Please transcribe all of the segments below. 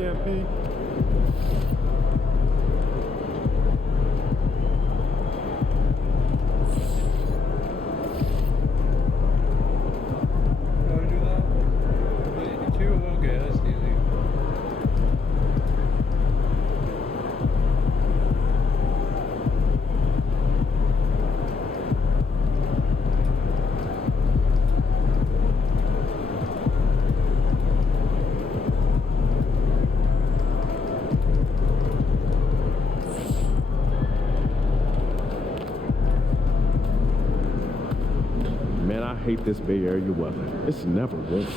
EMP. Man, I hate this Bay Area weather. It's never winter.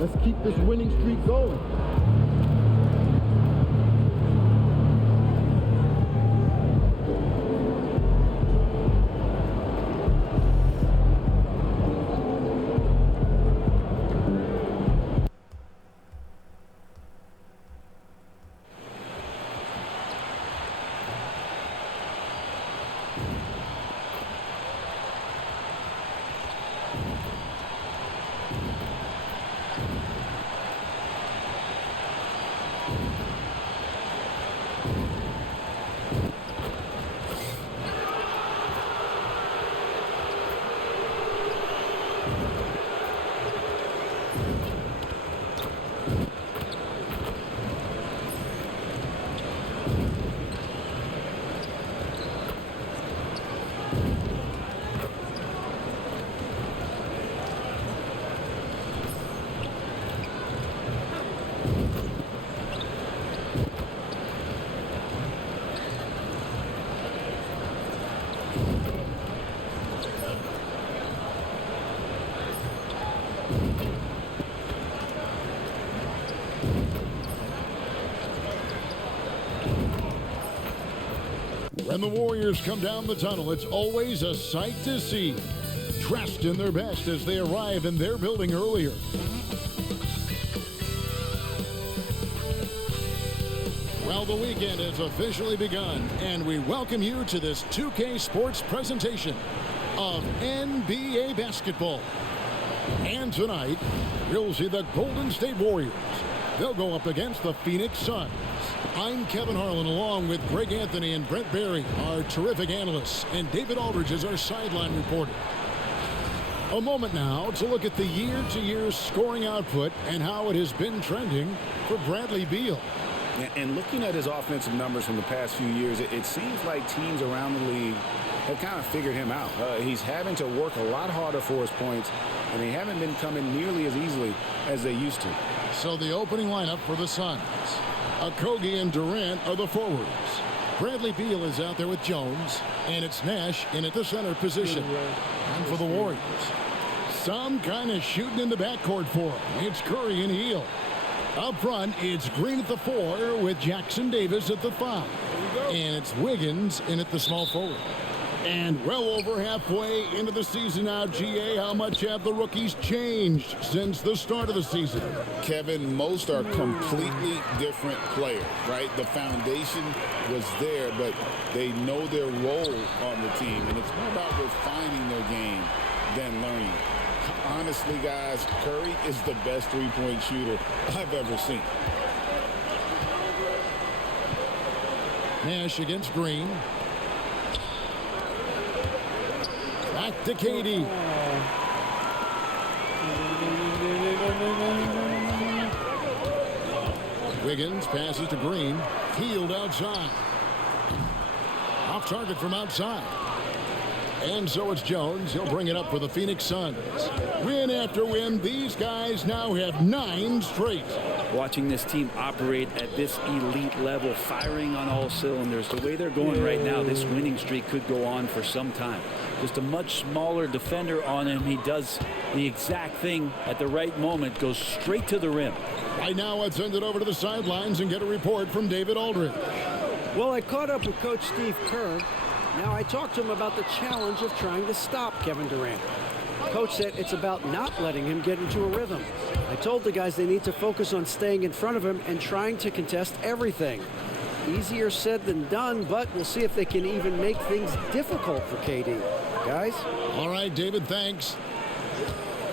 Let's keep this winning streak going. When the Warriors come down the tunnel, it's always a sight to see. Dressed in their best as they arrive in their building earlier. Well, the weekend has officially begun, and we welcome you to this 2K Sports presentation of NBA basketball. And tonight, we'll see the Golden State Warriors. They'll go up against the Phoenix Suns. I'm Kevin Harlan, along with Greg Anthony and Brent Barry, our terrific analysts, and David Aldridge is our sideline reporter. A moment now to look at the year-to-year scoring output and how it has been trending for Bradley Beal. And looking at his offensive numbers from the past few years, it seems like teams around the league have kind of figured him out. He's having to work a lot harder for his points, and they haven't been coming nearly as easily as they used to. So the opening lineup for the Suns. Okogie and Durant are the forwards. Bradley Beal is out there with Jones, and it's Nash in at the center position. And for the Warriors, some kind of shooting in the backcourt for him. It's Curry and Hield. Up front, it's Green at the 4 with Jackson Davis at the 5. And it's Wiggins in at the small forward. And well over halfway into the season now, GA, how much have the rookies changed since the start of the season? Kevin, most are completely different players, right? The foundation was there, but they know their role on the team, and it's more about refining their game than learning. Honestly, guys, Curry is the best three-point shooter I've ever seen. Nash against Green. Back to KD. Wiggins passes to Green. Hield outside. Off target from outside. And so it's Jones. He'll bring it up for the Phoenix Suns. Win after win, these guys now have 9 straight. Watching this team operate at this elite level, firing on all cylinders, the way they're going right now, this winning streak could go on for some time. Just a much smaller defender on him. He does the exact thing at the right moment, goes straight to the rim. Right now, let's send it over to the sidelines and get a report from David Aldridge. Well, I caught up with Coach Steve Kerr. Now, I talked to him about the challenge of trying to stop Kevin Durant. Coach said it's about not letting him get into a rhythm. I told the guys they need to focus on staying in front of him and trying to contest everything. Easier said than done, but we'll see if they can even make things difficult for KD. Guys? All right, David, thanks.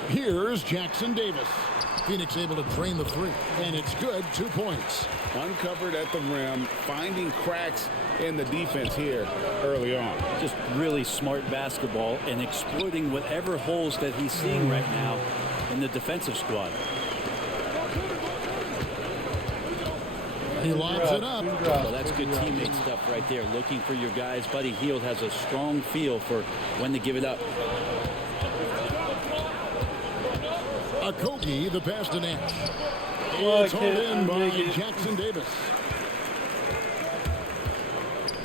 Here's Jackson Davis. Phoenix able to drain the 3, and it's good, 2 points. Uncovered at the rim, finding cracks in the defense here early on. Just really smart basketball and exploiting whatever holes that he's seeing right now in the defensive squad. He lobs it up. Well, that's good teammate stuff right there. Looking for your guys. Buddy Hield has a strong feel for when to give it up. Okogie, the pass to Nash. It's hauled in by Jackson Davis.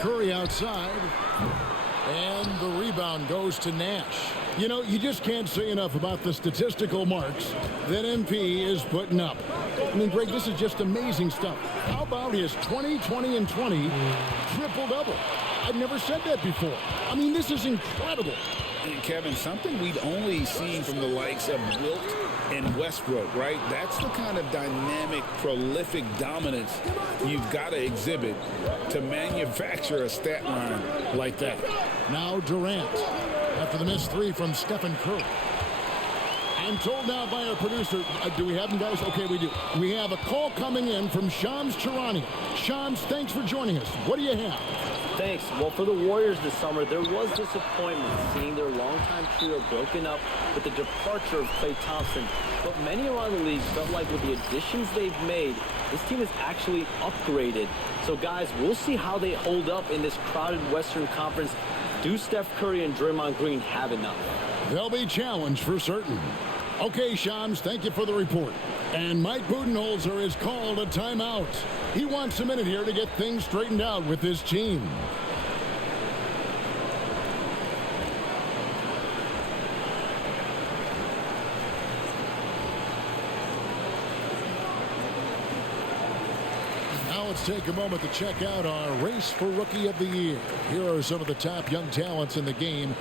Curry outside. And the rebound goes to Nash. You know, you just can't say enough about the statistical marks that MP is putting up. I mean, Greg, this is just amazing stuff. How about his 20, 20, and 20 triple-double? I've never said that before. I mean, this is incredible. And Kevin, something we'd only seen from the likes of Wilt and Westbrook, right? That's the kind of dynamic, prolific dominance you've got to exhibit to manufacture a stat line like that. Now Durant, after the missed 3 from Stephen Curry. I'm told now by our producer, do we have them, guys? Okay, we do. We have a call coming in from Shams Charania. Shams, thanks for joining us. What do you have? Thanks. Well, for the Warriors this summer, there was disappointment seeing their longtime trio broken up with the departure of Klay Thompson. But many around the league felt like with the additions they've made, this team is actually upgraded. So, guys, we'll see how they hold up in this crowded Western Conference. Do Steph Curry and Draymond Green have enough? They'll be challenged for certain. Okay, Shams, thank you for the report. And Mike Budenholzer has called a timeout. He wants a minute here to get things straightened out with his team. Now let's take a moment to check out our race for Rookie of the Year. Here are some of the top young talents in the game.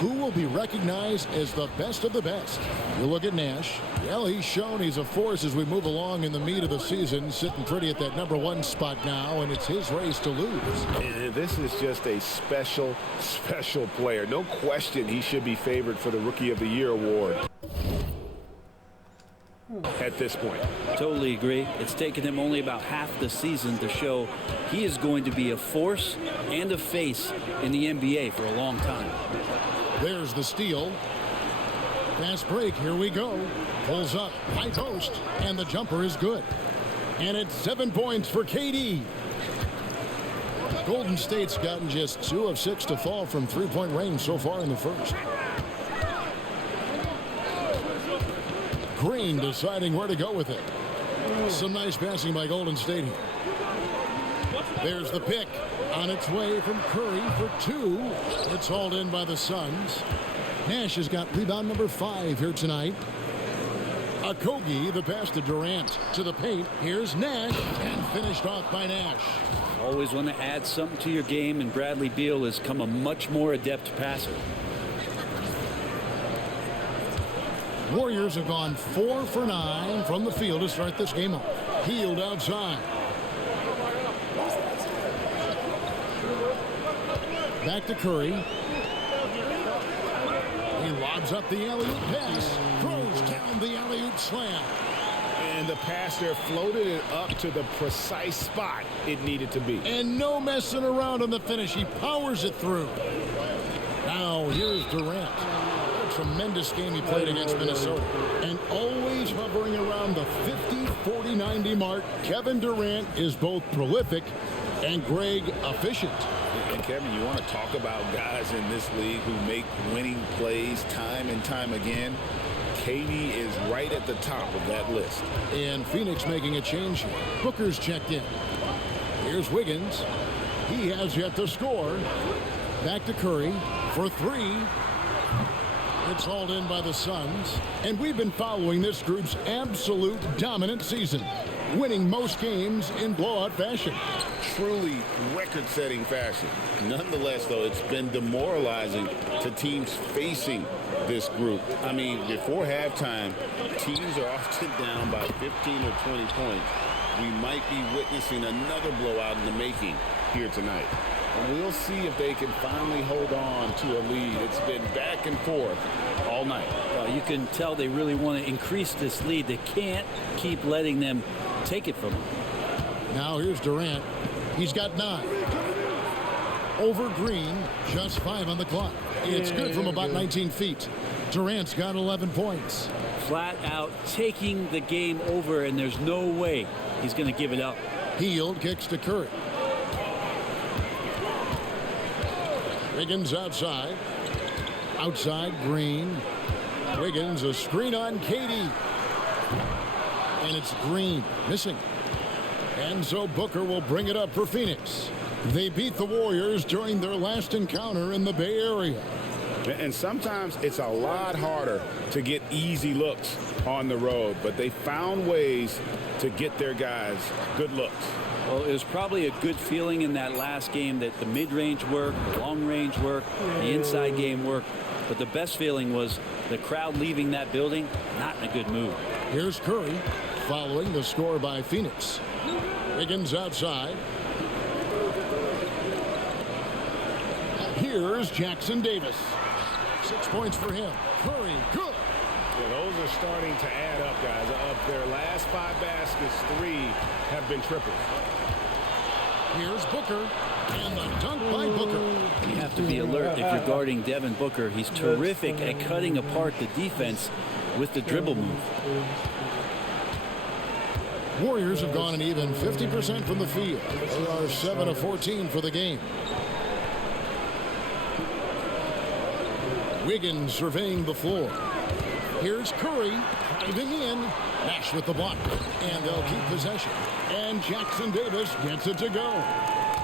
Who will be recognized as the best of the best? You look at Nash. Well, he's shown he's a force as we move along in the meat of the season, sitting pretty at that #1 spot now, and it's his race to lose. And this is just a special, special player. No question he should be favored for the Rookie of the Year award at this point. Totally agree. It's taken him only about half the season to show he is going to be a force and a face in the NBA for a long time. There's the steal. Fast break. Here we go. Pulls up. High post. And the jumper is good. And it's 7 points for KD. Golden State's gotten just 2 of 6 to fall from three-point range so far in the first. Green deciding where to go with it. Some nice passing by Golden State here. There's the pick. On its way from Curry for 2. It's hauled in by the Suns. Nash has got rebound number 5 here tonight. Okogie, the pass to Durant. To the paint. Here's Nash. And finished off by Nash. Always want to add something to your game, and Bradley Beal has come a much more adept passer. Warriors have gone 4 for 9 from the field to start this game off. Hield outside. Back to Curry. He lobs up the alley-oop pass. Throws down the alley-oop slam. And the passer floated it up to the precise spot it needed to be. And no messing around on the finish. He powers it through. Now here's Durant. What a tremendous game he played against Minnesota. And always hovering around the 50, 40, 90 mark. Kevin Durant is both prolific and Greg efficient. And Kevin, you want to talk about guys in this league who make winning plays time and time again? KD is right at the top of that list. And Phoenix making a change here. Booker's checked in. Here's Wiggins. He has yet to score. Back to Curry for 3. It's hauled in by the Suns. And we've been following this group's absolute dominant season, winning most games in blowout fashion. Truly record-setting fashion. Nonetheless, though, it's been demoralizing to teams facing this group. I mean, before halftime, teams are often down by 15 or 20 points. We might be witnessing another blowout in the making here tonight. And we'll see if they can finally hold on to a lead. It's been back and forth all night. Well, you can tell they really want to increase this lead. They can't keep letting them take it from them. Now here's Durant. He's got 9. Over Green, just 5 on the clock. It's good from about 19 feet. Durant's got 11 points. Flat out taking the game over, and there's no way he's going to give it up. Hield kicks to Curry. Wiggins outside. Outside, Green. Wiggins, a screen on KD. And it's Green missing. And so Booker will bring it up for Phoenix. They beat the Warriors during their last encounter in the Bay Area. And sometimes it's a lot harder to get easy looks on the road, but they found ways to get their guys good looks. Well, it was probably a good feeling in that last game that the mid-range worked, the long-range worked, the inside game worked. But the best feeling was the crowd leaving that building not in a good mood. Here's Curry following the score by Phoenix. Wiggins outside. Here's Jackson Davis. 6 points for him. Curry, good. Yeah, those are starting to add up, guys. Of their last 5 baskets, 3 have been triples. Here's Booker. And the dunk by Booker. You have to be alert if you're guarding Devin Booker. He's terrific at cutting apart the defense with the dribble move. Warriors have gone an even 50% from the field. They are 7 of 14 for the game. Wiggins surveying the floor. Here's Curry diving in. Nash with the block. And they'll keep possession. And Jackson Davis gets it to go.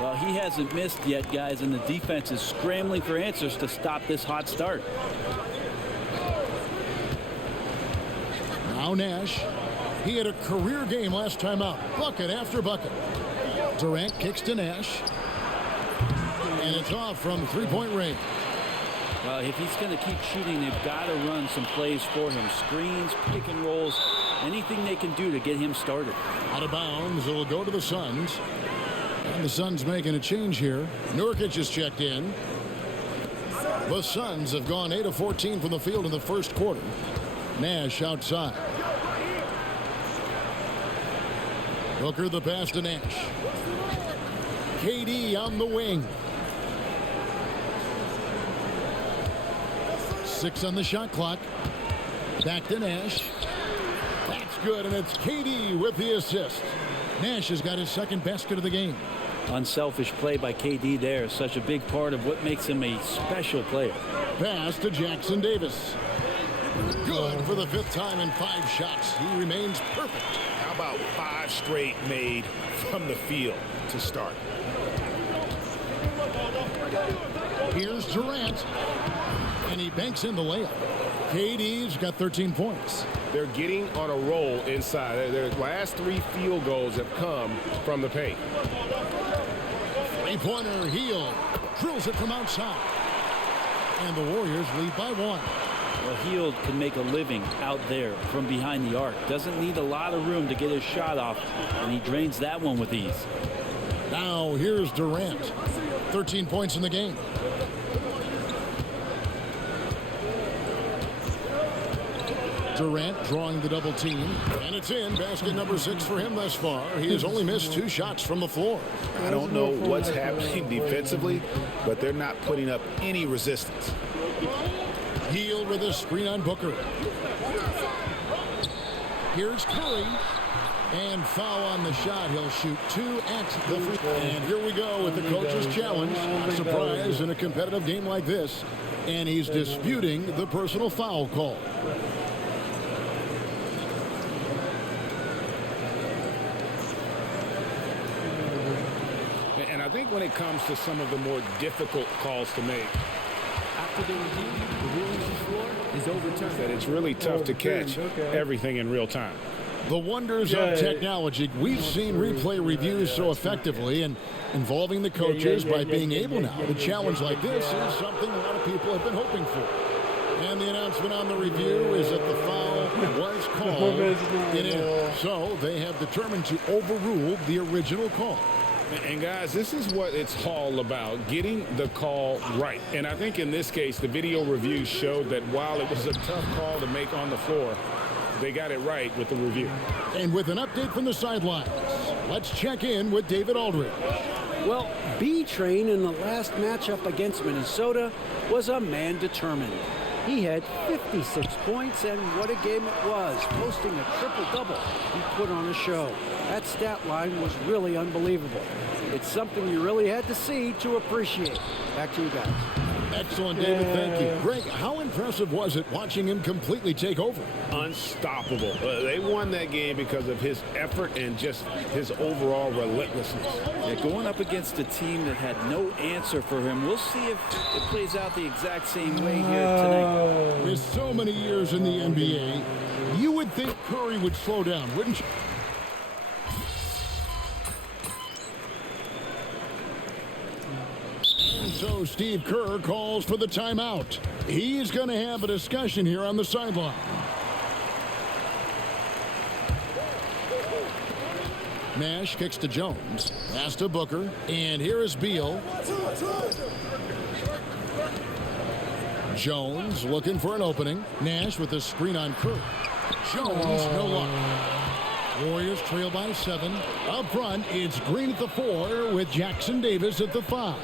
Well, he hasn't missed yet, guys, and the defense is scrambling for answers to stop this hot start. Now Nash. He had a career game last time out. Bucket after bucket. Durant kicks to Nash. And it's off from three-point range. Well, if he's going to keep shooting, they've got to run some plays for him. Screens, pick and rolls, anything they can do to get him started. Out of bounds, it'll go to the Suns. And the Suns making a change here. Nurkic is checked in. The Suns have gone 8 of 14 from the field in the first quarter. Nash outside. Booker the pass to Nash. KD on the wing. 6 on the shot clock. Back to Nash. That's good, and it's KD with the assist. Nash has got his second basket of the game. Unselfish play by KD there. Such a big part of what makes him a special player. Pass to Jackson Davis. Good for the 5th time in 5 shots. He remains perfect. How about 5 straight made from the field to start? Here's Durant. And he banks in the layup. KD's got 13 points. They're getting on a roll inside. Their last 3 field goals have come from the paint. Three-pointer, Hield drills it from outside. And the Warriors lead by 1. Well, Hield can make a living out there from behind the arc. Doesn't need a lot of room to get his shot off, and he drains that one with ease. Now here's Durant. 13 points in the game. Durant drawing the double team, and it's in. Basket number 6 for him thus far. He has only missed 2 shots from the floor. I don't know what's happening defensively, but they're not putting up any resistance. Hield with a screen on Booker. Here's Curry. And foul on the shot. He'll shoot 2 at the free throw. And here we go with the coach's challenge. A surprise in a competitive game like this. And he's disputing the personal foul call. And I think when it comes to some of the more difficult calls to make, After the review, the ruling of the floor is overturned. that it's really tough to catch everything in real time. The wonders of technology. We've seen replay reviews so effectively and involving the coaches by being able now. A challenge like this is something a lot of people have been hoping for. And the announcement on the review is that the foul was called. It is. So they have determined to overrule the original call. And guys, this is what it's all about, getting the call right. And I think in this case, the video review showed that while it was a tough call to make on the floor, they got it right with the review. And with an update from the sidelines, let's check in with David Aldridge. Well, B-Train in the last matchup against Minnesota was a man determined. He had 56 points, and what a game it was, posting a triple-double. He put on a show. That stat line was really unbelievable. It's something you really had to see to appreciate. Back to you guys. Excellent, David. Thank you. Greg, how impressive was it watching him completely take over? Unstoppable. They won that game because of his effort and just his overall relentlessness. Yeah, going up against a team that had no answer for him. We'll see if it plays out the exact same way here tonight. With so many years in the NBA, you would think Curry would slow down, wouldn't you? So Steve Kerr calls for the timeout. He's going to have a discussion here on the sideline. Nash kicks to Jones. Pass to Booker. And here is Beal. Jones looking for an opening. Nash with a screen on Kerr. Jones, no luck. Warriors trail by 7. Up front, it's Green at the 4 with Jackson Davis at the 5.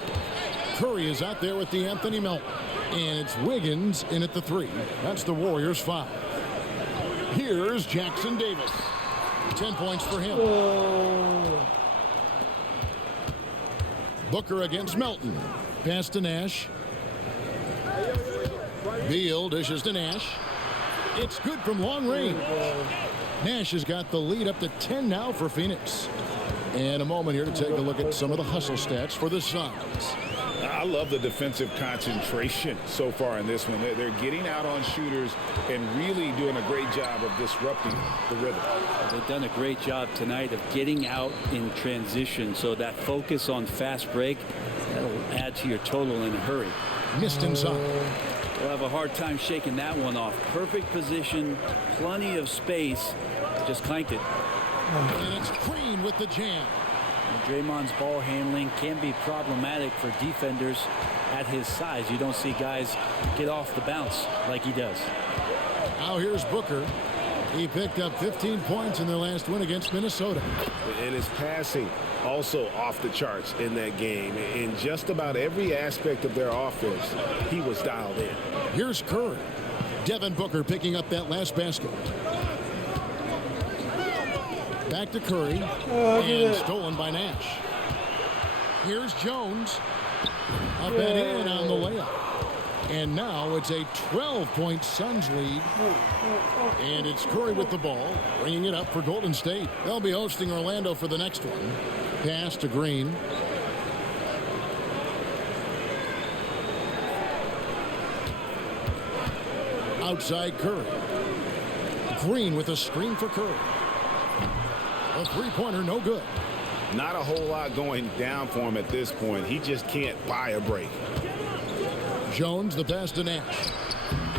Curry is out there with the Anthony Melton. And it's Wiggins in at the 3. That's the Warriors' 5. Here's Jackson Davis. 10 points for him. Booker against Melton. Pass to Nash. Beal dishes to Nash. It's good from long range. Nash has got the lead up to 10 now for Phoenix. And a moment here to take a look at some of the hustle stats for the Suns. I love the defensive concentration so far in this one. They're getting out on shooters and really doing a great job of disrupting the rhythm. They've done a great job tonight of getting out in transition. So that focus on fast break, that'll add to your total in a hurry. Missed inside. We'll have a hard time shaking that one off. Perfect position, plenty of space. Just clanked it. And it's Green with the jam. And Draymond's ball handling can be problematic for defenders at his size. You don't see guys get off the bounce like he does. Now here's Booker. He picked up 15 points in their last win against Minnesota. And his passing also off the charts in that game. In just about every aspect of their offense, he was dialed in. Here's Curry. Devin Booker picking up that last basket. Back to Curry. And stolen by Nash. Here's Jones. Up and in on the layup. And now it's a 12-point Suns lead. And it's Curry with the ball, bringing it up for Golden State. They'll be hosting Orlando for the next one. Pass to Green. Outside Curry. Green with a screen for Curry. A three-pointer, no good. Not a whole lot going down for him at this point. He just can't buy a break. Jones, the pass to Nash.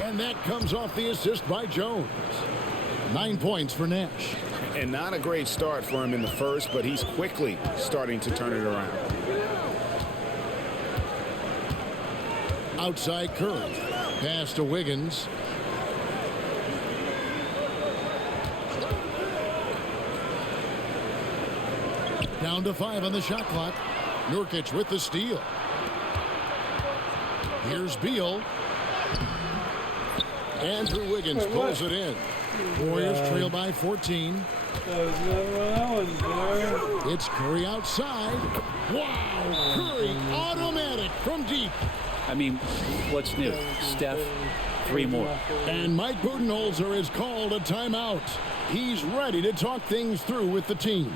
And that comes off the assist by Jones. 9 points for Nash. And not a great start for him in the first, but he's quickly starting to turn it around. Outside Curry. Pass to Wiggins. Down to 5 on the shot clock. Nurkic with the steal. Here's Beal. Andrew Wiggins pulls it in. Warriors trail by 14. It's Curry outside. Wow! Curry automatic from deep. I mean, what's new? Steph, 3 more. And Mike Budenholzer has called a timeout. He's ready to talk things through with the team.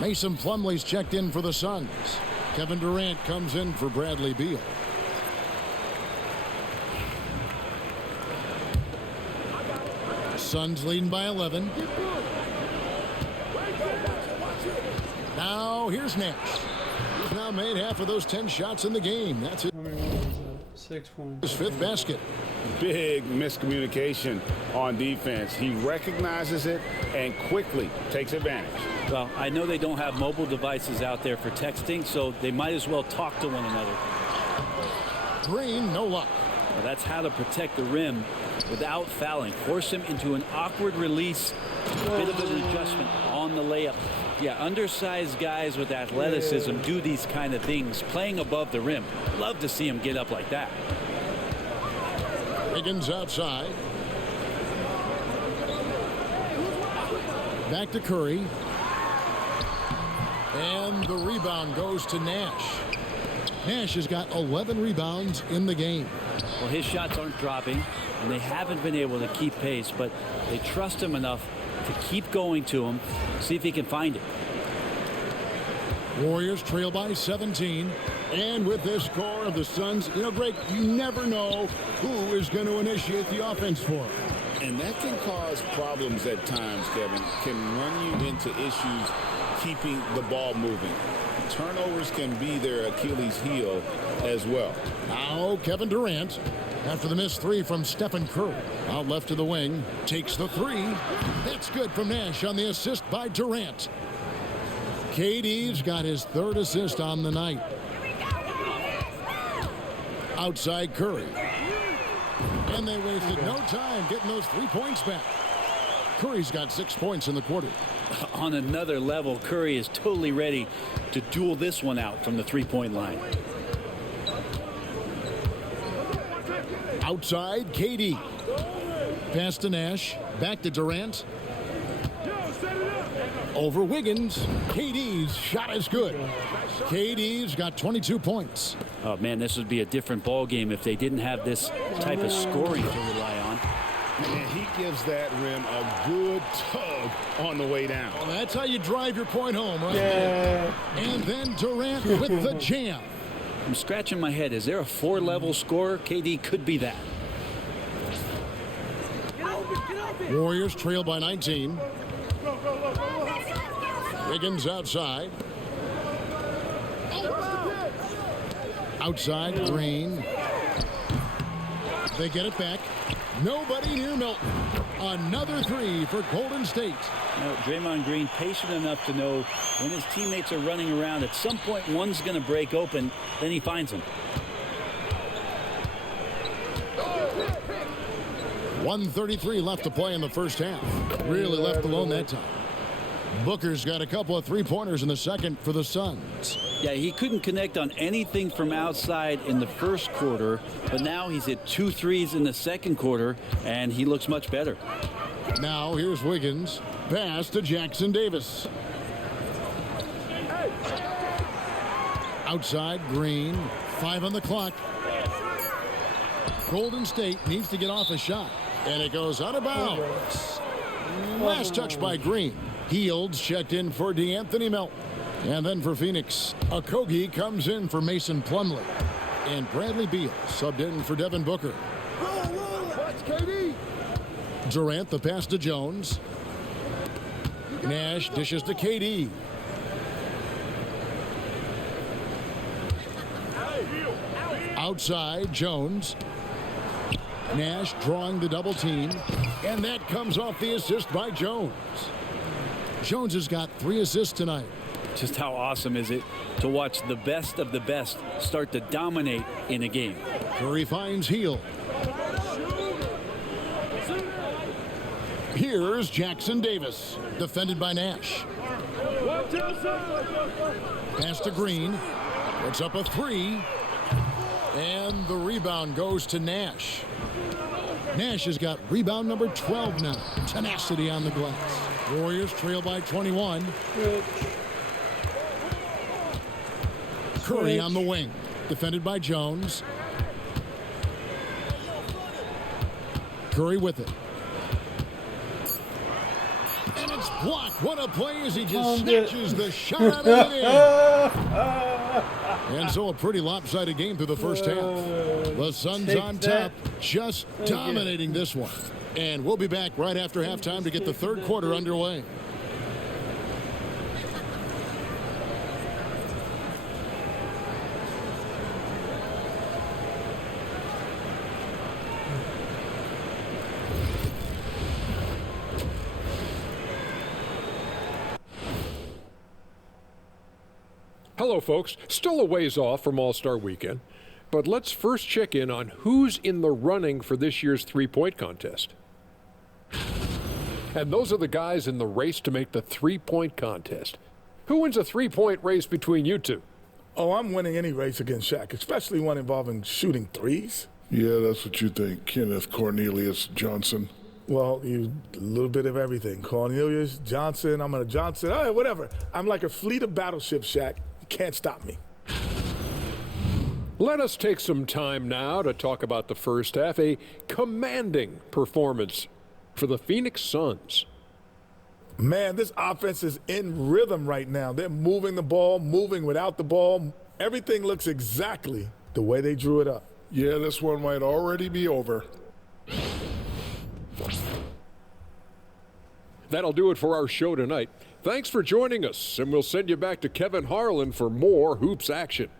Mason Plumlee's checked in for the Suns. Kevin Durant comes in for Bradley Beal. Suns leading by 11. Now here's Nash. He's now made half of those 10 shots in the game. That's it. 6 points. His 5th basket. Big miscommunication on defense. He recognizes it and quickly takes advantage. Well, I know they don't have mobile devices out there for texting, so they might as well talk to one another. Green, no luck. Well, that's how to protect the rim without fouling. Force him into an awkward release, a bit of an adjustment on the layup. Yeah, undersized guys with athleticism do these kind of things, playing above the rim. Love to see him get up like that. Wiggins outside. Back to Curry. And the rebound goes to Nash. Nash has got 11 rebounds in the game. Well, his shots aren't dropping, and they haven't been able to keep pace, but they trust him enough to keep going to him, see if he can find it. Warriors trail by 17. And with this score of the Suns, you know, Greg, you never know who is going to initiate the offense for them. And that can cause problems at times, Kevin. Can run you into issues keeping the ball moving. Turnovers can be their Achilles heel as well. Now Kevin Durant, after the missed 3 from Stephen Curry. Out left to the wing, takes the 3. That's good from Nash on the assist by Durant. KD's got his 3rd assist on the night. Outside Curry. And they wasted no time getting those 3 points back. Curry's got 6 points in the quarter. On another level, Curry is totally ready to duel this one out from the 3-point line. Outside, KD. Pass to Nash. Back to Durant. Over Wiggins. KD's shot is good. KD's got 22 points. Oh, man, this would be a different ball game if they didn't have this type of scoring to rely on. And he gives that rim a good tug on the way down. Well, that's how you drive your point home, right? Yeah. And then Durant with the jam. I'm scratching my head. Is there a 4-level scorer? KD could be that. Warriors trail by 19. Wiggins outside. Outside, Green. They get it back. Nobody near Milton. Another three for Golden State. Now, Draymond Green patient enough to know when his teammates are running around, at some point one's going to break open, then he finds them. 1:33 left to play in the first half. Really left alone that time. Booker's got a couple of three-pointers in the second for the Suns. Yeah, he couldn't connect on anything from outside in the first quarter, but now he's hit 2 threes in the second quarter, and he looks much better. Now here's Wiggins. Pass to Jackson Davis. Outside, Green. 5 on the clock. Golden State needs to get off a shot, and it goes out of bounds. Last touch by Green. Healds checked in for DeAnthony Melton. And then for Phoenix, Okogie comes in for Mason Plumlee. And Bradley Beal subbed in for Devin Booker. Watch KD. Durant the pass to Jones. Nash dishes to KD. Outside, Jones. Nash drawing the double team. And that comes off the assist by Jones. Jones has got 3 assists tonight. Just how awesome is it to watch the best of the best start to dominate in a game? Curry finds Hield. Here's Jackson Davis, defended by Nash. Pass to Green. Puts up a 3. And the rebound goes to Nash. Nash has got rebound number 12 now. Tenacity on the glass. Warriors trail by 21. Curry on the wing. Defended by Jones. Curry with it. And it's blocked. What a play as he just snatches the shot out of the air. And so a pretty lopsided game through the first half. The Suns on top, just dominating this one. And we'll be back right after halftime to get the third quarter underway. Hello, folks. Still a ways off from All-Star Weekend, but let's first check in on who's in the running for this year's three-point contest. And those are the guys in the race to make the three-point contest. Who wins a three-point race between you two? Oh, I'm winning any race against Shaq, especially one involving shooting threes. Yeah, that's what you think, Kenneth Cornelius Johnson. Well, a little bit of everything. Cornelius, Johnson, I'm a Johnson, all right, whatever. I'm like a fleet of battleships, Shaq. You can't stop me. Let us take some time now to talk about the first half, a commanding performance for the Phoenix Suns. Man, this offense is in rhythm right now. They're moving the ball, moving without the ball. Everything looks exactly the way they drew it up. Yeah, this one might already be over. That'll do it for our show tonight. Thanks for joining us, and we'll send you back to Kevin Harlan for more hoops action.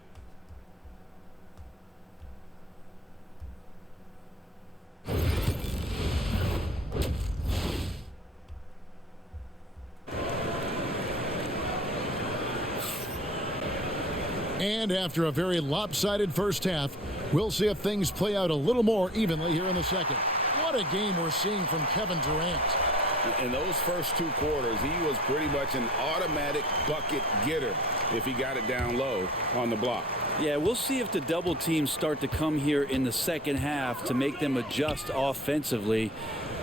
And after a very lopsided first half, we'll see if things play out a little more evenly here in the second. What a game we're seeing from Kevin Durant. In those first 2 quarters, he was pretty much an automatic bucket getter if he got it down low on the block. Yeah, we'll see if the double teams start to come here in the second half to make them adjust offensively,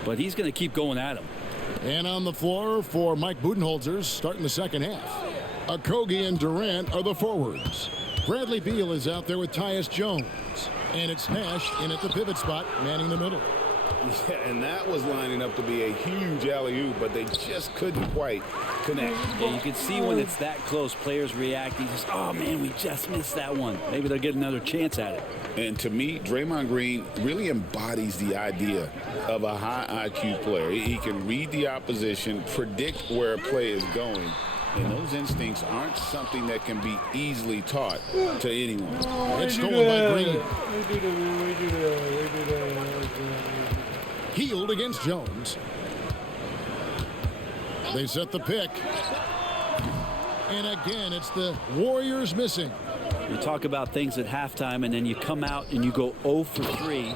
but he's going to keep going at him. And on the floor for Mike Budenholzer's starting the second half. Okogie and Durant are the forwards. Bradley Beal is out there with Tyus Jones. And it's Nash in at the pivot spot, manning the middle. Yeah, and that was lining up to be a huge alley-oop, but they just couldn't quite connect. Yeah, you can see when it's that close, players reacting. Just, oh, man, we just missed that one. Maybe they'll get another chance at it. And to me, Draymond Green really embodies the idea of a high IQ player. He can read the opposition, predict where a play is going, and those instincts aren't something that can be easily taught to anyone. It's stolen by Green. We do that. Healed against Jones. They set the pick. And again, it's the Warriors missing. You talk about things at halftime, and then you come out and you go 0 for 3.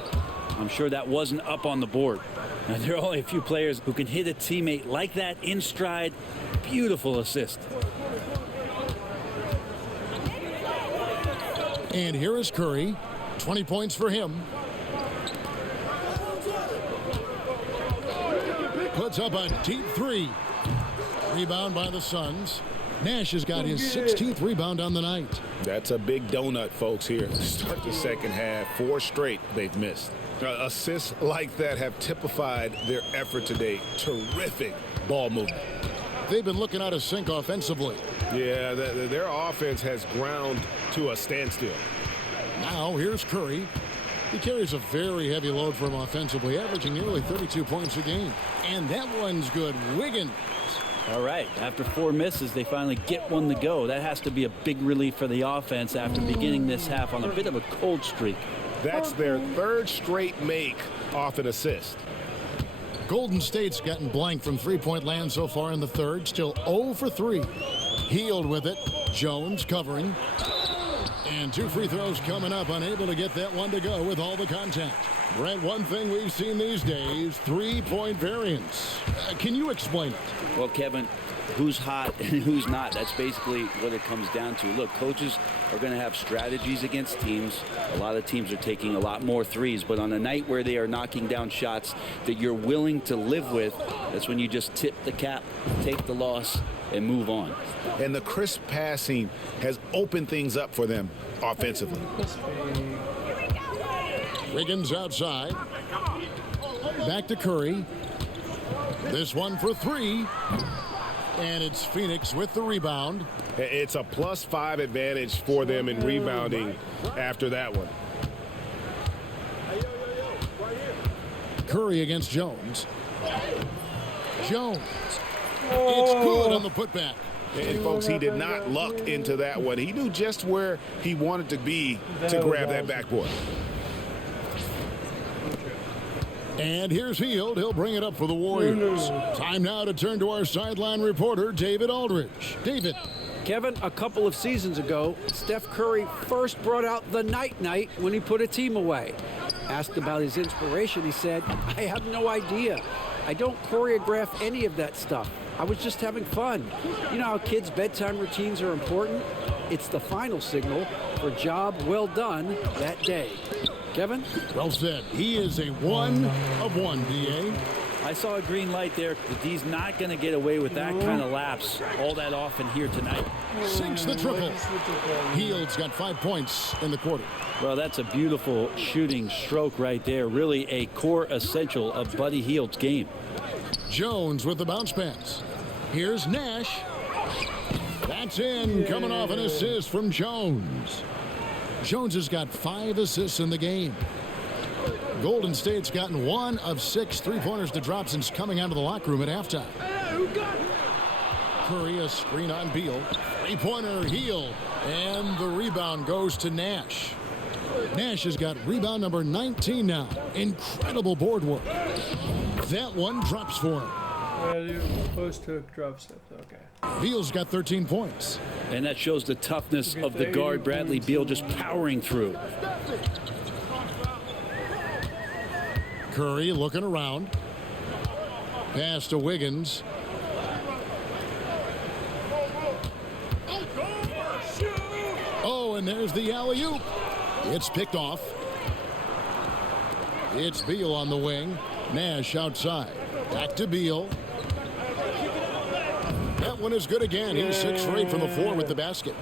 I'm sure that wasn't up on the board. Now, there are only a few players who can hit a teammate like that in stride. Beautiful assist. And here is Curry. 20 points for him. Puts up a deep three. Rebound by the Suns. Nash has got his 16th rebound on the night. That's a big donut, folks, here. Start the second half. 4 straight they've missed. Assists like that have typified their effort today. Terrific ball movement. They've been looking out of sync offensively. Yeah, their offense has ground to a standstill. Now here's Curry. He carries a very heavy load for him offensively, averaging nearly 32 points a game. And that one's good. Wiggins. All right, after 4 misses, they finally get one to go. That has to be a big relief for the offense after beginning this half on a bit of a cold streak. That's their 3rd straight make off an assist. Golden State's gotten blank from three-point land so far in the third. Still 0 for 3. Healed with it. Jones covering. And 2 free throws coming up. Unable to get that one to go with all the contact. Brent, one thing we've seen these days, 3-point variance. Can you explain it? Well, Kevin, who's hot and who's not, that's basically what it comes down to. Look, coaches are going to have strategies against teams. A lot of teams are taking a lot more threes, but on a night where they are knocking down shots that you're willing to live with, that's when you just tip the cap, take the loss, and move on. And the crisp passing has opened things up for them offensively. Wiggins outside. Back to Curry. This one for 3. And it's Phoenix with the rebound. It's a +5 advantage for them in rebounding after that one. Curry against Jones. Jones. It's good on the putback. And folks, he did not luck into that one. He knew just where he wanted to be to grab that backboard. And here's Hield. He'll bring it up for the Warriors. Time now to turn to our sideline reporter, David Aldridge. David. Kevin, a couple of seasons ago, Steph Curry first brought out the night-night when he put a team away. Asked about his inspiration, he said, I have no idea. I don't choreograph any of that stuff. I was just having fun. You know how kids' bedtime routines are important? It's the final signal for job well done that day. Kevin? Well said. He is a 1 of 1, D.A. I saw a green light there. The D's not going to get away with that kind of lapse all that often here tonight. Sinks the triple. Hield's got 5 points in the quarter. Well, that's a beautiful shooting stroke right there. Really a core essential of Buddy Hield's game. Jones with the bounce pass. Here's Nash. That's in, coming off an assist from Jones. Jones has got 5 assists in the game. Golden State's gotten 1 of 6 three-pointers to drop since coming out of the locker room at halftime. Curry, a screen on Beal. Three-pointer, Hield. And the rebound goes to Nash. Nash has got rebound number 19 now. Incredible board work. That one drops for him. You're supposed to drop stuff. Okay. Beal's got 13 points. And that shows the toughness of the guard, Bradley Beal, just powering through. Curry looking around. Pass to Wiggins. Oh, and there's the alley-oop. It's picked off. It's Beal on the wing. Nash outside. Back to Beal. one is good again. He's 6 for 8 from the floor with the basket.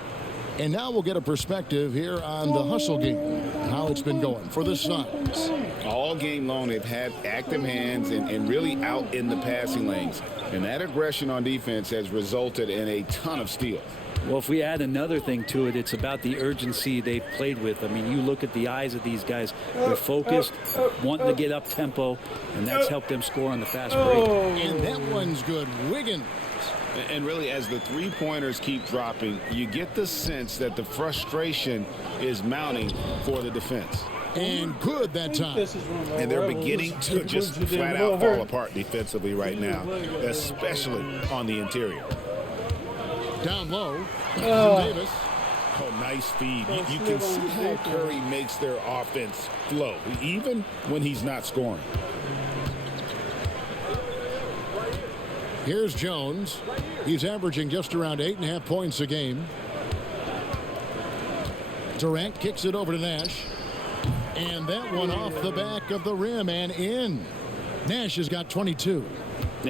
And now we'll get a perspective here on the hustle game, how it's been going for the Suns. All game long, they've had active hands and really out in the passing lanes. And that aggression on defense has resulted in a ton of steals. Well, if we add another thing to it, it's about the urgency they've played with. I mean, you look at the eyes of these guys. They're focused, wanting to get up tempo, and that's helped them score on the fast break. And that one's good. Wiggins. And really, as the three-pointers keep dropping, you get the sense that the frustration is mounting for the defense. And good that time. And they're beginning to just flat out fall apart defensively right now, especially on the interior. Down low, Davis. Oh, nice feed. You can see how Curry makes their offense flow, even when he's not scoring. Here's Jones. He's averaging just around 8.5 points a game. Durant kicks it over to Nash. And that one off the back of the rim and in. Nash has got 22.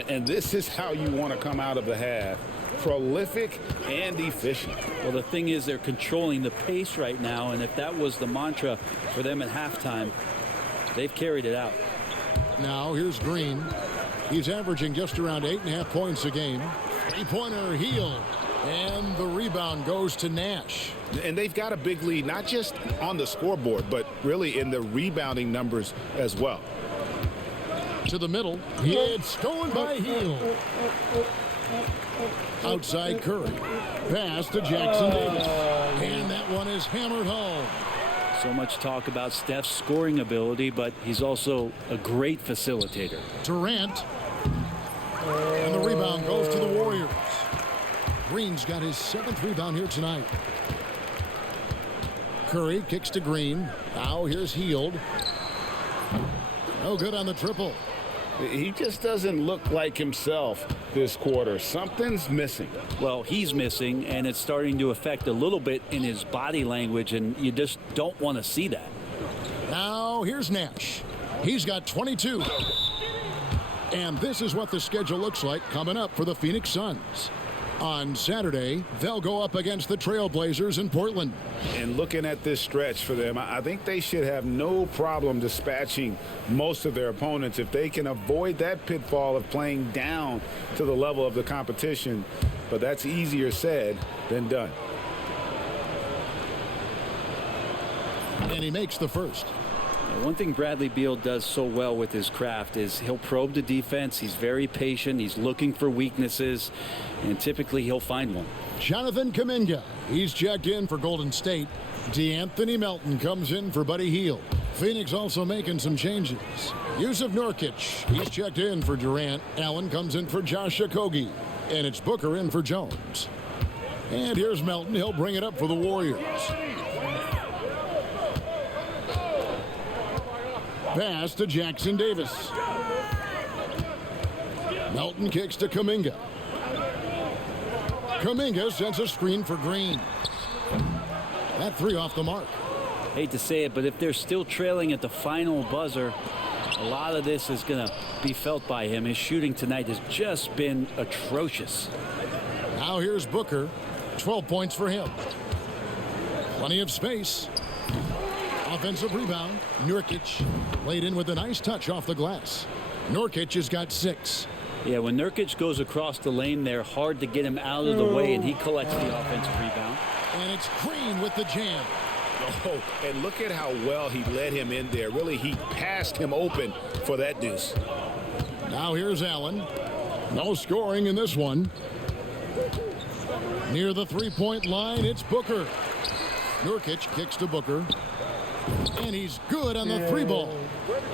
And this is how you want to come out of the half. Prolific and efficient. Well, the thing is, they're controlling the pace right now, and if that was the mantra for them at halftime, they've carried it out. Now here's Green. He's averaging just around 8.5 points a game. Three-pointer heel. And the rebound goes to Nash. And they've got a big lead, not just on the scoreboard, but really in the rebounding numbers as well. To the middle. It's stolen by Heel. Outside Curry. Pass to Jackson Davis. And that one is hammered home. So much talk about Steph's scoring ability, but he's also a great facilitator. Durant. And the rebound goes to the Warriors. Green's got his 7th rebound here tonight. Curry kicks to Green. Now here's Hield. No good on the triple. He just doesn't look like himself this quarter. Something's missing. Well, he's missing, and it's starting to affect a little bit in his body language, and you just don't want to see that. Now here's Nash. He's got 22. And this is what the schedule looks like coming up for the Phoenix Suns. On Saturday, they'll go up against the Trailblazers in Portland. And looking at this stretch for them, I think they should have no problem dispatching most of their opponents if they can avoid that pitfall of playing down to the level of the competition. But that's easier said than done. And he makes the first. One thing Bradley Beal does so well with his craft is he'll probe the defense. He's very patient. He's looking for weaknesses, and typically he'll find one. Jonathan Kuminga. He's checked in for Golden State. DeAnthony Melton comes in for Buddy Hield. Phoenix also making some changes. Yusuf Nurkic. He's checked in for Durant. Allen comes in for Josh Okogie. And it's Booker in for Jones. And here's Melton. He'll bring it up for the Warriors. Pass to Jackson Davis. Melton kicks to Kuminga. Kuminga sends a screen for Green. That 3 off the mark. Hate to say it, but if they're still trailing at the final buzzer, a lot of this is going to be felt by him. His shooting tonight has just been atrocious. Now here's Booker. 12 points for him. Plenty of space. Offensive rebound. Nurkic laid in with a nice touch off the glass. Nurkic has got 6. Yeah, when Nurkic goes across the lane, they're hard to get him out of the way, and he collects the offensive rebound. And it's Green with the jam. Oh, and look at how well he led him in there. Really, he passed him open for that deuce. Now here's Allen. No scoring in this one. Near the three-point line, it's Booker. Nurkic kicks to Booker. And he's good on the 3 ball.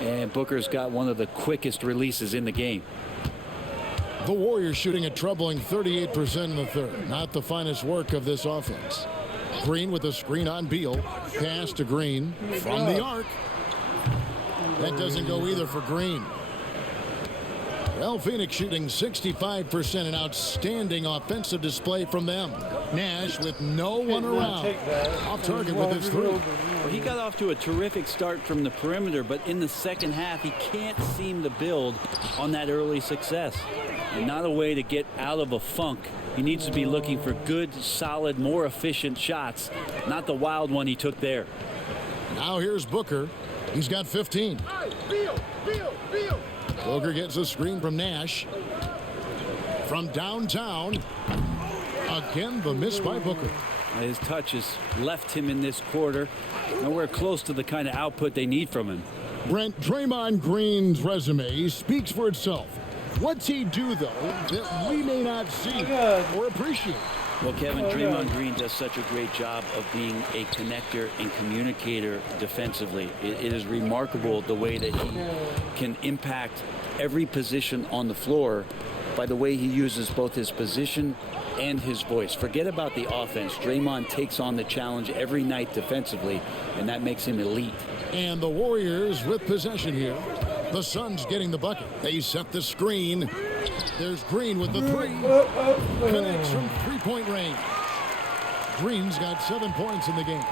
And Booker's got one of the quickest releases in the game. The Warriors shooting a troubling 38% in the third. Not the finest work of this offense. Green with a screen on Beal. Pass to Green from the arc. That doesn't go either for Green. Well, Phoenix shooting 65%, an outstanding offensive display from them. Nash with no one around. Off target with his 3. Well, he got off to a terrific start from the perimeter, but in the second half, he can't seem to build on that early success. And not a way to get out of a funk He needs to be looking for good, solid, more efficient shots, not the wild one he took there. Now here's Booker. He's got 15. Booker gets a screen from Nash. From downtown. Again, the miss by Booker. His touch has left him in this quarter. Nowhere close to the kind of output they need from him. Brent, Draymond Green's resume speaks for itself. What's he do, though, that we may not see or appreciate? Well, Kevin, Draymond Green does such a great job of being a connector and communicator defensively. It is remarkable the way that he can impact every position on the floor by the way he uses both his position and his voice. Forget about the offense. Draymond takes on the challenge every night defensively, and that makes him elite. And the Warriors with possession here. The Suns getting the bucket. They set the screen. There's Green with the three. Connects from three-point range. Green's got 7 points in the game.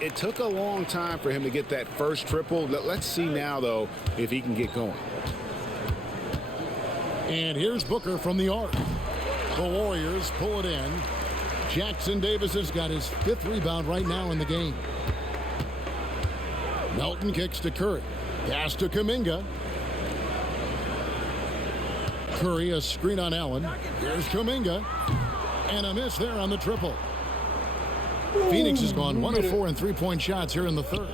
It took a long time for him to get that first triple. Let's see now, though, if he can get going. And here's Booker from the arc. The Warriors pull it in. Jackson Davis has got his 5th rebound right now in the game. Melton kicks to Curry. Pass to Kuminga. Curry, a screen on Allen. Here's Kuminga. And a miss there on the triple. Phoenix has gone 1 of 4 in three-point shots here in the third.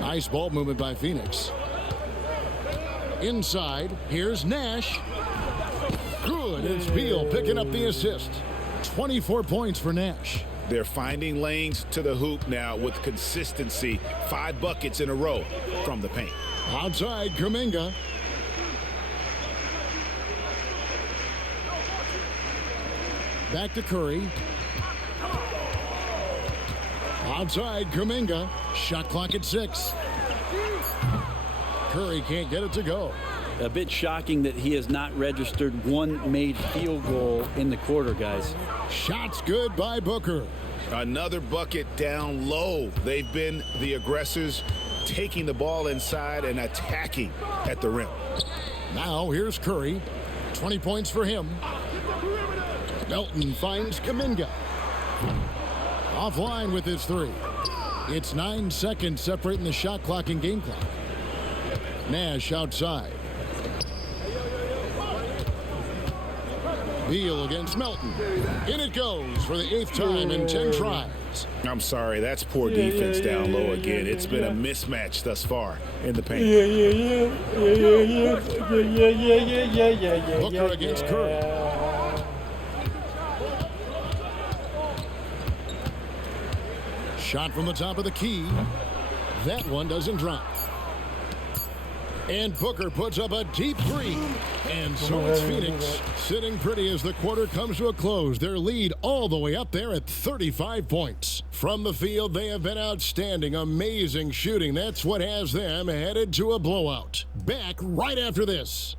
Nice ball movement by Phoenix. Inside, here's Nash. Good. It's Beal picking up the assist. 24 points for Nash. They're finding lanes to the hoop now with consistency. 5 buckets in a row from the paint. Outside, Kuminga. Back to Curry. Outside, Kuminga. Shot clock at 6. Curry can't get it to go. A bit shocking that he has not registered one made field goal in the quarter, guys. Shots good by Booker. Another bucket down low. They've been the aggressors, taking the ball inside and attacking at the rim. Now here's Curry. 20 points for him. Melton finds Kuminga. Offline with his 3. It's 9 seconds separating the shot clock and game clock. Nash outside. Beal against Melton. In it goes for the 8th time in 10 tries. I'm sorry, that's poor defense down low again. It's been a mismatch thus far in the paint. Booker against Curry. Shot from the top of the key. That one doesn't drop. And Booker puts up a deep 3. And so it's Phoenix sitting pretty as the quarter comes to a close. Their lead all the way up there at 35 points. From the field, they have been outstanding. Amazing shooting. That's what has them headed to a blowout. Back right after this.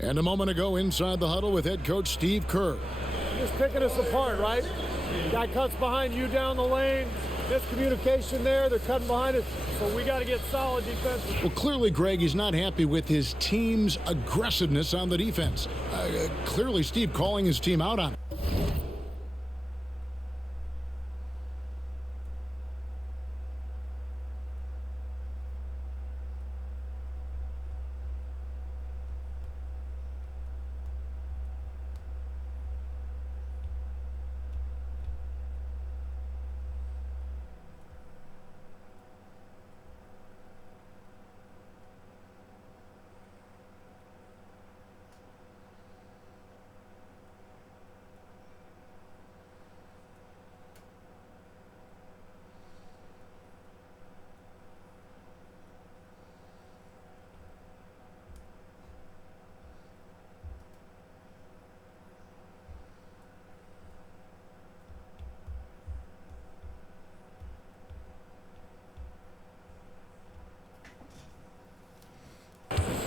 And a moment ago inside the huddle with head coach Steve Kerr. Just picking us apart, right? Guy cuts behind you down the lane. Miscommunication there. They're cutting behind us. So we got to get solid defense. Well, clearly, Greg, he's not happy with his team's aggressiveness on the defense. Clearly, Steve calling his team out on it.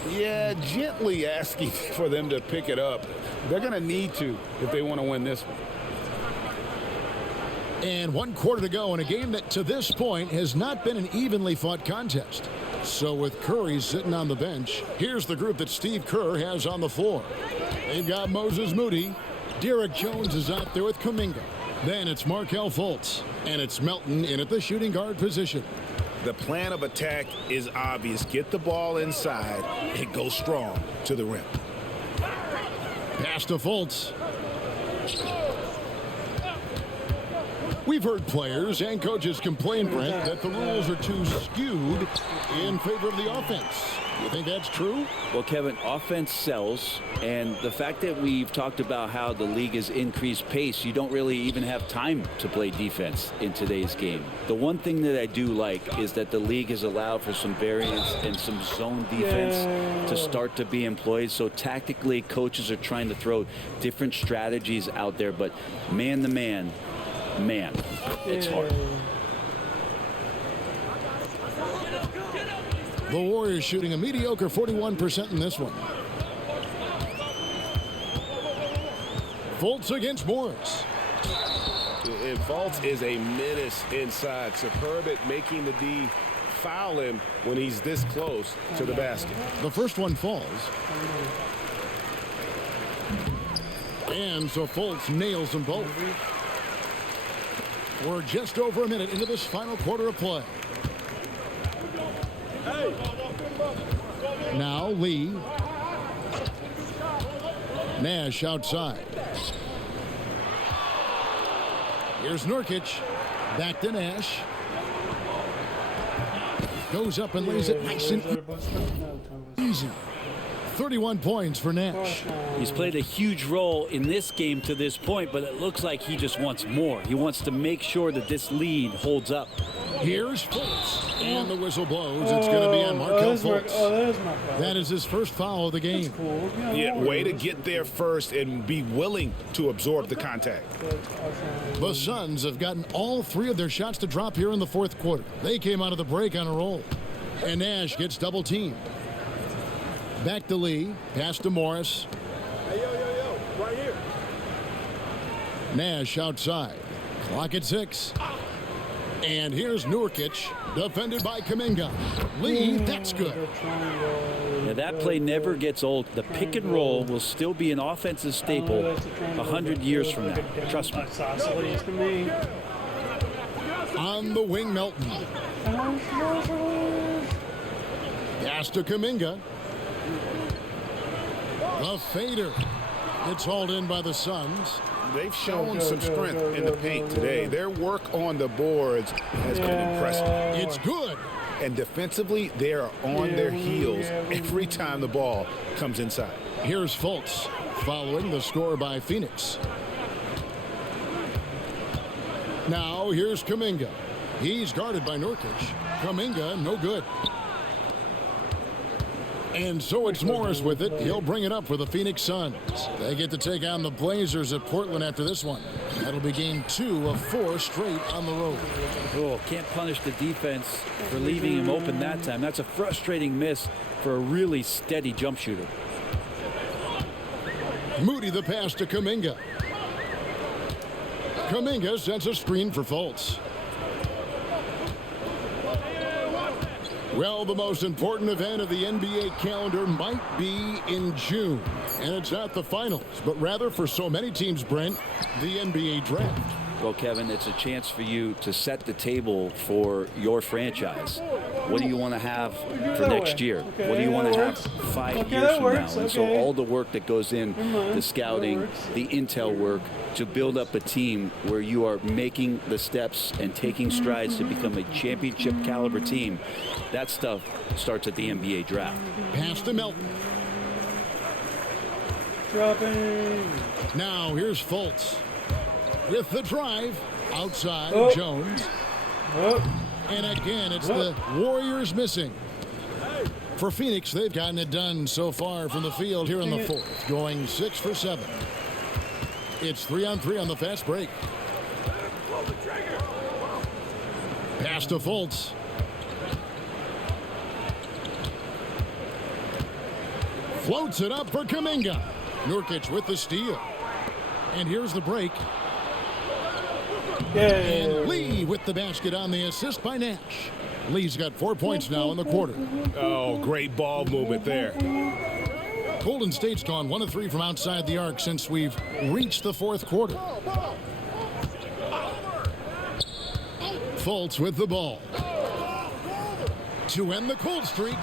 Yeah, gently asking for them to pick it up. They're going to need to if they want to win this one. And 1 quarter to go in a game that to this point has not been an evenly fought contest. So with Curry sitting on the bench, here's the group that Steve Kerr has on the floor. They've got Moses Moody. Derek Jones is out there with Kuminga. Then it's Markelle Fultz. And it's Melton in at the shooting guard position. The plan of attack is obvious. Get the ball inside and go strong to the rim. Pass to Fultz. We've heard players and coaches complain, Brent, that the rules are too skewed in favor of the offense. You think that's true? Well, Kevin, offense sells, and the fact that we've talked about how the league has increased pace, you don't really even have time to play defense in today's game. The one thing that I do like is that the league has allowed for some variance and some zone defense to start to be employed. So tactically, coaches are trying to throw different strategies out there, but man to man, it's hard. The Warriors shooting a mediocre 41% in this one. Fultz against Morris. And Fultz is a menace inside. Superb at making the D foul him when he's this close to the basket. The first one falls. And so Fultz nails them both. We're just over a minute into this final quarter of play. Now Lee. Nash outside. Here's Nurkic. Back to Nash. Goes up and lays it nice and easy. 31 points for Nash. He's played a huge role in this game to this point, but it looks like he just wants more. He wants to make sure that this lead holds up. Here's Fultz, and the whistle blows. It's going to be on Markelle Fultz. That is his first foul of the game. Cool. Yeah, way to get there first and be willing to absorb the contact. The Suns have gotten all 3 of their shots to drop here in the 4th quarter. They came out of the break on a roll. And Nash gets double teamed. Back to Lee. Pass to Morris. Right here. Nash outside. Clock at 6. And here's Nurkic, defended by Kuminga. Lee, that's good. Now that play never gets old. The pick and roll will still be an offensive staple 100 years from now. Trust me. On the wing, Melton. Pass to Kuminga. The fader. It's hauled in by the Suns. They've shown some strength in the paint today. Their work on the boards has been impressive. It's good. And defensively, they are on their heels every time the ball comes inside. Here's Fultz following the score by Phoenix. Now here's Kuminga. He's guarded by Nurkic. Kuminga, no good. And so it's Morris with it. He'll bring it up for the Phoenix Suns. They get to take on the Blazers at Portland after this one. That'll be game 2 of 4 straight on the road. Oh, can't punish the defense for leaving him open that time. That's a frustrating miss for a really steady jump shooter. Moody the pass to Kuminga. Kuminga sends a screen for Fultz. Well, the most important event of the NBA calendar might be in June, and it's not the finals, but rather for so many teams, Brent, the NBA draft. Well, Kevin, it's a chance for you to set the table for your franchise. What do you want to have for next year? What do you want to have 5 years from now? And so all the work that goes in, the scouting, the intel work, to build up a team where you are making the steps and taking strides to become a championship caliber team, that stuff starts at the NBA draft. Pass to Melton. Dropping. Now here's Fultz with the drive outside. Jones. And again, it's the Warriors missing. For Phoenix, they've gotten it done so far from the field here in the 4th, going 6 for 7. It's 3-on-3 on the fast break. Pass to Fultz. Floats it up for Kuminga. Nurkic with the steal. And here's the break. Yeah. And Lee with the basket on the assist by Nash. Lee's got 4 points now in the quarter. Oh, great ball movement there. Golden State's gone 1 of 3 from outside the arc since we've reached the fourth quarter. Fultz with the ball to end the cold streak.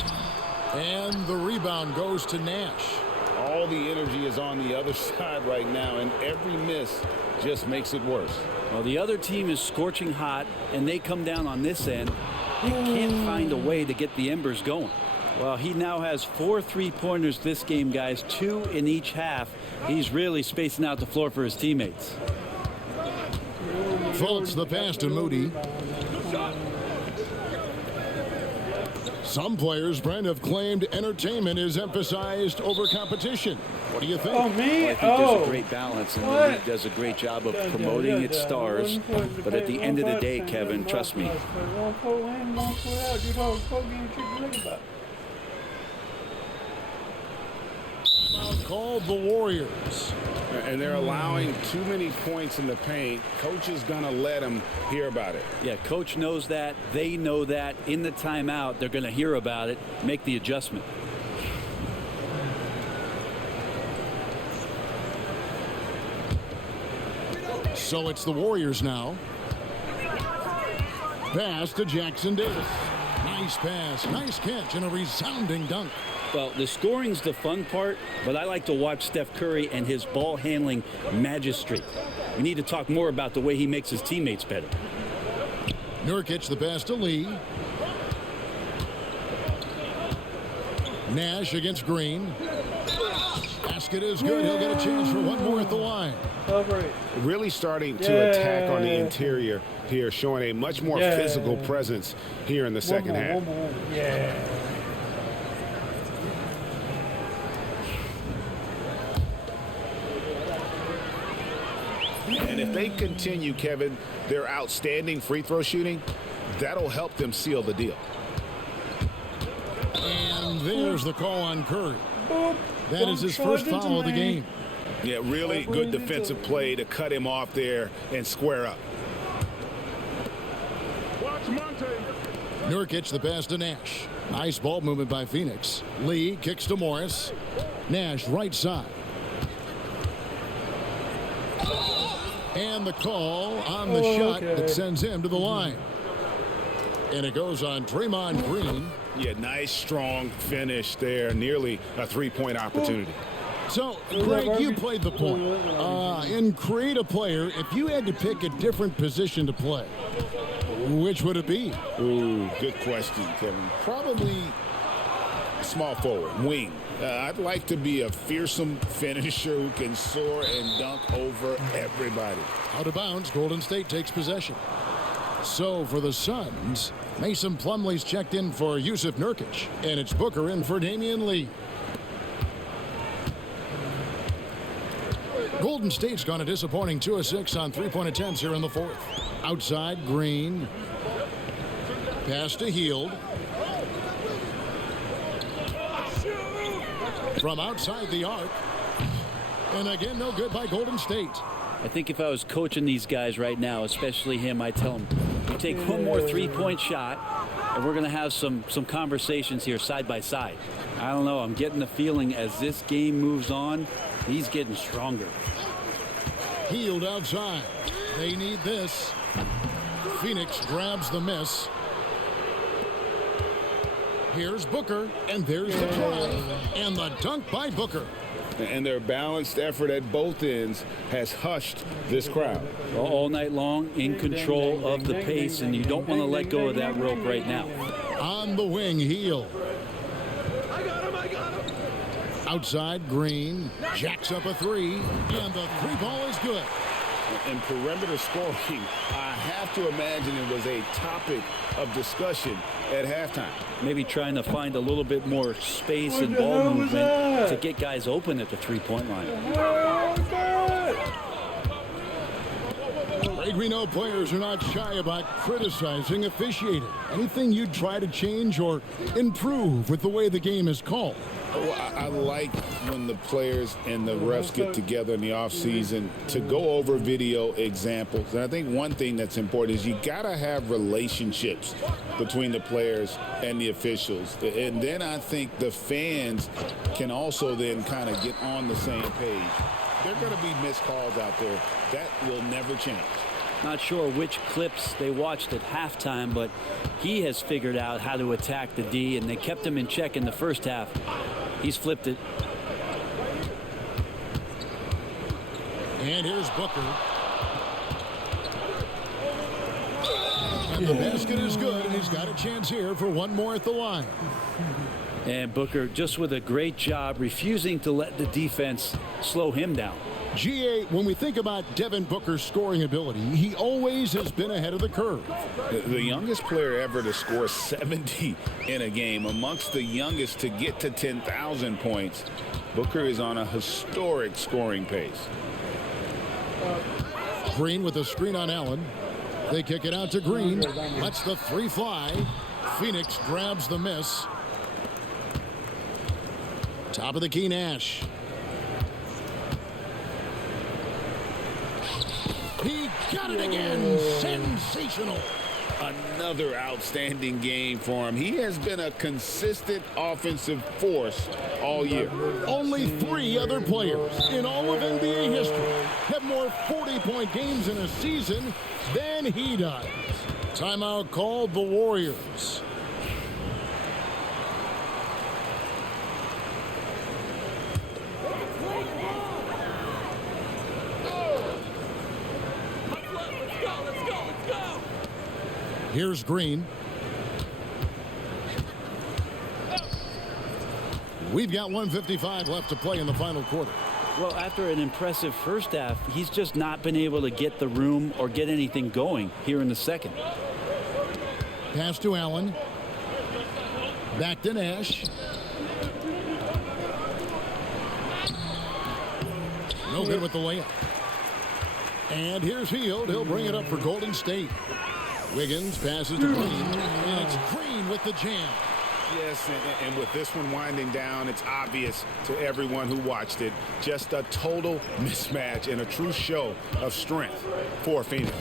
And the rebound goes to Nash. All the energy is on the other side right now, and every miss just makes it worse. Well, the other team is scorching hot, and they come down on this end. They can't find a way to get the embers going. Well, he now has 4 3-pointers this game, guys, 2 in each half. He's really spacing out the floor for his teammates. Fultz the pass to Moody. Some players, Brent, have claimed entertainment is emphasized over competition. What do you think? Oh, me? Well, I think there's a great balance, and the league does a great job of promoting its stars. But at the end of the day, Kevin, trust me. Called the Warriors. And they're allowing too many points in the paint. Coach is going to let them hear about it. Yeah, coach knows that. They know that. In the timeout, they're going to hear about it, make the adjustment. So it's the Warriors now. Pass to Jackson Davis. Nice pass, nice catch, and a resounding dunk. Well, the scoring's the fun part, but I like to watch Steph Curry and his ball handling magistry. We need to talk more about the way he makes his teammates better. Nurkic the pass to Lee. Nash against Green. Basket is good. He'll get a chance for one more at the line. Really starting to attack on the interior here, showing a much more physical presence here in the second half. Yeah. And if they continue, Kevin, their outstanding free throw shooting, that'll help them seal the deal. And there's the call on Curry. That is his first foul of the game. Yeah, really good defensive play to cut him off there and square up. Nurkic the pass to Nash. Nice ball movement by Phoenix. Lee kicks to Morris. Nash right side. And the call on the shot that sends him to the line. And it goes on Draymond Green. Yeah, nice, strong finish there. Nearly a three-point opportunity. So, Greg, you played the point. In Create a Player, if you had to pick a different position to play, which would it be? Ooh, good question, Kevin. Probably small forward, wing. I'd like to be a fearsome finisher who can soar and dunk over everybody. Out of bounds, Golden State takes possession. So for the Suns, Mason Plumlee's checked in for Yusuf Nurkic, and it's Booker in for Damian Lee. Golden State's gone a disappointing 2 of 6 on three-point attempts here in the fourth. Outside, Green. Pass to Hield. From outside the arc. And again, no good by Golden State. I think if I was coaching these guys right now, especially him, I'd tell him, you take one more three-point shot, and we're going to have some conversations here side by side. I don't know. I'm getting the feeling as this game moves on, he's getting stronger. Hield outside. They need this. Phoenix grabs the miss. Here's Booker, and there's the drive, and the dunk by Booker. And their balanced effort at both ends has hushed this crowd. All night long, in control of the pace, and you don't want to let go of that rope right now. On the wing, Hield. Outside, Green jacks up a three, and the three ball is good. In perimeter scoring, I have to imagine it was a topic of discussion at halftime. Maybe trying to find a little bit more space and ball movement to get guys open at the three-point line. Greg, we know players are not shy about criticizing officiating. Anything you'd try to change or improve with the way the game is called? Well, I like when the players and the refs get together in the offseason to go over video examples. And I think one thing that's important is you got to have relationships between the players and the officials. And then I think the fans can also then kind of get on the same page. There are going to be missed calls out there. That will never change. Not sure which clips they watched at halftime, but he has figured out how to attack the D, and they kept him in check in the first half. He's flipped it. And here's Booker. And the basket is good, and he's got a chance here for one more at the line. And Booker just with a great job refusing to let the defense slow him down. GA, when we think about Devin Booker's scoring ability, he always has been ahead of the curve. The youngest player ever to score 70 in a game, amongst the youngest to get to 10,000 points. Booker is on a historic scoring pace. Green with a screen on Allen. They kick it out to Green. Lets the three fly. Phoenix grabs the miss. Top of the key, Nash. He got it again. Sensational. Another outstanding game for him. He has been a consistent offensive force all year. Only 3 other players in all of NBA history have more 40-point games in a season than he does. Timeout called the Warriors. Here's Green. We've got 1:55 left to play in the final quarter. Well, after an impressive first half, he's just not been able to get the room or get anything going here in the second. Pass to Allen. Back to Nash. No good with the layup. And here's Hield. He'll bring it up for Golden State. Wiggins passes to Green, and it's Green with the jam. Yes, and with this one winding down, it's obvious to everyone who watched it. Just a total mismatch and a true show of strength for Phoenix.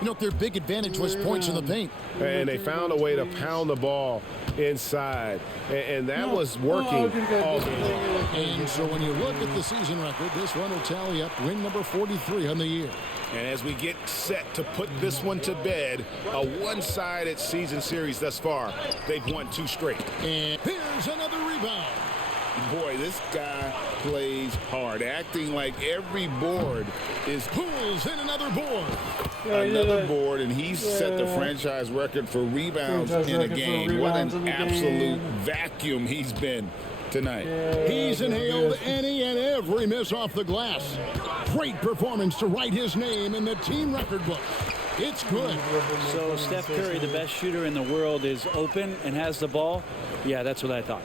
You know, their big advantage was points in the paint. And they found a way to pound the ball inside. And that was working all game. And so when you look at the season record, this one will tally up win number 43 on the year. And as we get set to put this one to bed, a one-sided season series thus far, they've won 2 straight. And here's another rebound. Boy, this guy plays hard, acting like every board is pulls in another board. Another board, and he's set the franchise record for rebounds in a game. What an absolute vacuum he's been tonight. He's inhaled any and every miss off the glass. Great performance to write his name in the team record book. It's good. So Steph Curry, the best shooter in the world, is open and has the ball? Yeah, that's what I thought.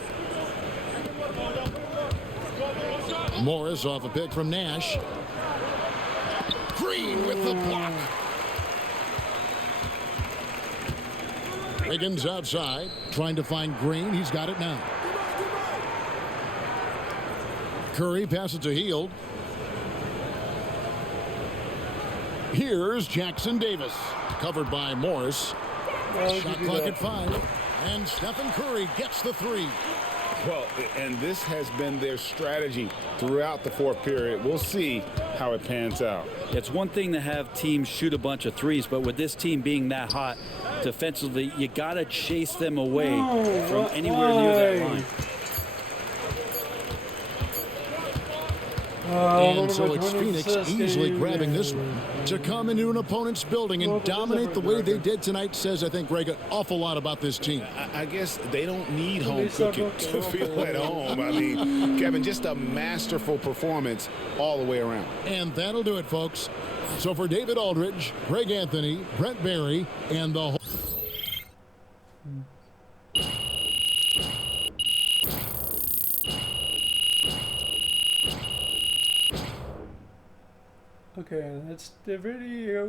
Morris off a pick from Nash. Green with the block. Wiggins outside, trying to find Green. He's got it now. Curry passes to Hield. Here's Jackson Davis, covered by Morris. Shot clock at 5, and Stephen Curry gets the 3. Well, and this has been their strategy throughout the fourth period. We'll see how it pans out. It's one thing to have teams shoot a bunch of threes, but with this team being that hot defensively, you got to chase them away from anywhere near that line. And so it's Phoenix easily grabbing this one. To come into an opponent's building and dominate the way they did tonight says, I think, Greg, an awful lot about this team. I guess they don't need home cooking to feel at home. I mean, Kevin, just a masterful performance all the way around. And that'll do it, folks. So for David Aldridge, Greg Anthony, Brent Barry, and the whole... Okay, that's the video.